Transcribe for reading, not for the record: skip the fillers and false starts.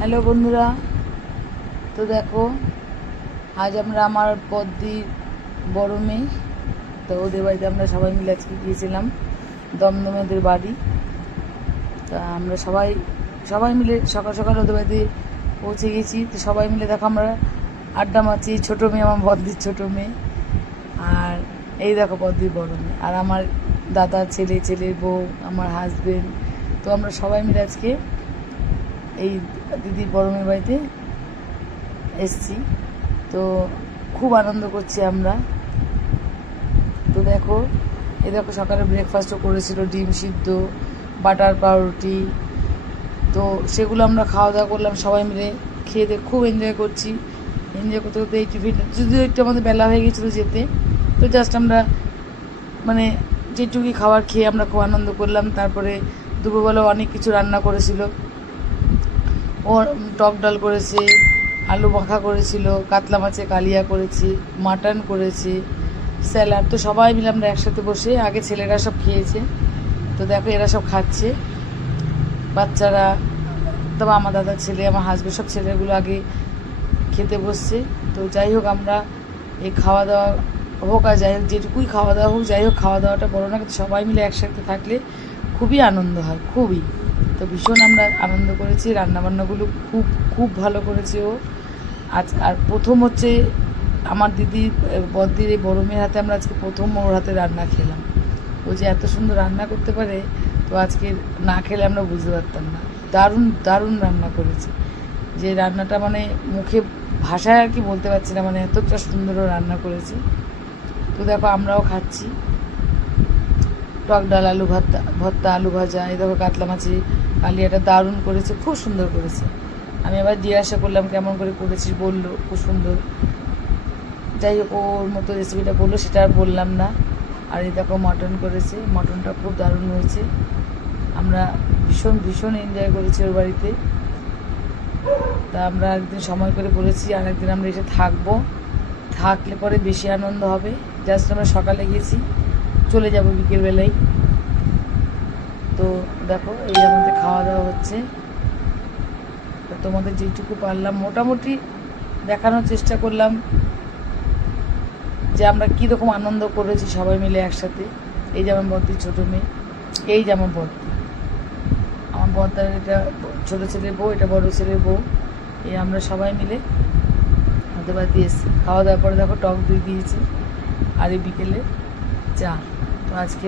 Hello বন্ধুরা, তো দেখো আজ আমরা আমার বদ্দির বড় মেয়ে, তো ওদের বাড়িতে আমরা সবাই মিলে আজকে গিয়েছিলাম। দমদমেদের বাড়ি। তা আমরা সবাই মিলে সকাল সকাল ওদের বাড়িতে পৌঁছে গেছি। তো সবাই মিলে দেখো আমরা আড্ডা মারছি। ছোটো মেয়ে আমার বদ্দির ছোটো মেয়ে, আর এই দেখো বদ্দির বড় মেয়ে, আর আমার দাদা ছেলের বউ, আমার হাজবেন্ড। তো আমরা সবাই মিলে আজকে এই দিদির বড় মেয়ের বাড়িতে এসছি। তো খুব আনন্দ করছি আমরা। তো দেখো সকালে ব্রেকফাস্টও করেছিল, ডিম সিদ্ধ, বাটার পাউরুটি। তো সেগুলো আমরা খাওয়া দাওয়া করলাম সবাই মিলে, খেয়ে দিয়ে খুব এনজয় করছি। এনজয় করতে করতে এই টিফিনটা যদিও একটু আমাদের বেলা হয়ে গেছিলো যেতে, তো জাস্ট আমরা মানে যেটুকুই খাবার খেয়ে আমরা খুব আনন্দ করলাম। তারপরে দুপুরবেলা অনেক কিছু রান্না করেছিল। ও টক ডাল করেছে, আলু মাখা করেছিল, কাতলা মাছের কালিয়া করেছি, মাটন করেছি, স্যালাড। তো সবাই মিলে আমরা একসাথে বসে, আগে ছেলেরা সব খেয়েছে, তো দেখো এরা সব খাচ্ছে, বাচ্চারা। তবে আমার দাদার ছেলে, আমার হাজবেন্ড, সব ছেলেগুলো আগে খেতে বসছে। তো যাই হোক, আমরা এই খাওয়া দাওয়া হোক আর যাই হোক, যেটুকুই খাওয়া দাওয়া হোক, যাই হোক খাওয়া দাওয়াটা বড় না, কিন্তু সবাই মিলে একসাথে থাকলে খুবই আনন্দ হয়, খুবই। তো ভীষণ আমরা আনন্দ করেছি। রান্নাবান্নাগুলো খুব খুব ভালো করেছে ও। আর প্রথম হচ্ছে আমার বদ্দির এই বড় মেয়ের হাতে আমরা আজকে প্রথম ওর হাতে রান্না খেলাম। ও যে এত সুন্দর রান্না করতে পারে, তো আজকে না খেলে আমরা বুঝতে পারতাম না। দারুণ দারুণ রান্না করেছে, যে রান্নাটা মানে মুখে ভাষায় আর কি বলতে পারছি না, মানে এতটা সুন্দরও রান্না করেছে। তো দেখো আমরাও খাচ্ছি, টক ডাল, আলু ভর্তা, আলু ভাজা। এই দেখো কাতলা মাছি কালিয়াটা দারুণ করেছে, খুব সুন্দর করেছে। আমি আবার জিজ্ঞাসা করলাম কেমন করে করেছিস, বললো খুব সুন্দর। যাই হোক, ওর মতো রেসিপিটা বললো, সেটা আর বললাম না। আর এই দেখো মটন করেছে, মটনটা খুব দারুণ হয়েছে। আমরা ভীষণ ভীষণ এনজয় করেছি ওর বাড়িতে। তা আমরা একদিন সময় করে বলেছি আর একদিন আমরা এসে থাকবো, থাকলে পরে বেশি আনন্দ হবে। জাস্ট আমরা সকালে গেছি, চলে যাব বিকেলবেলায়। তো দেখো এই আমাদের খাওয়া দাওয়া হচ্ছে। তো তোমাদের যেটুকু পারলাম মোটামুটি দেখানোর চেষ্টা করলাম যে আমরা কীরকম আনন্দ করেছি সবাই মিলে একসাথে। এই যেমন বদ্দির ছোটো মেয়ে, এই যেমন বদ্দি, আমার বদ্দার এটা ছোটো ছেলের বউ, এটা বড় ছেলের বউ। এই আমরা সবাই মিলে ওদের বাড়িতে এসেছি। খাওয়া দাওয়ার পরে দেখো টক দই দিয়েছি, আর এই বিকেলে চা। তো আজকে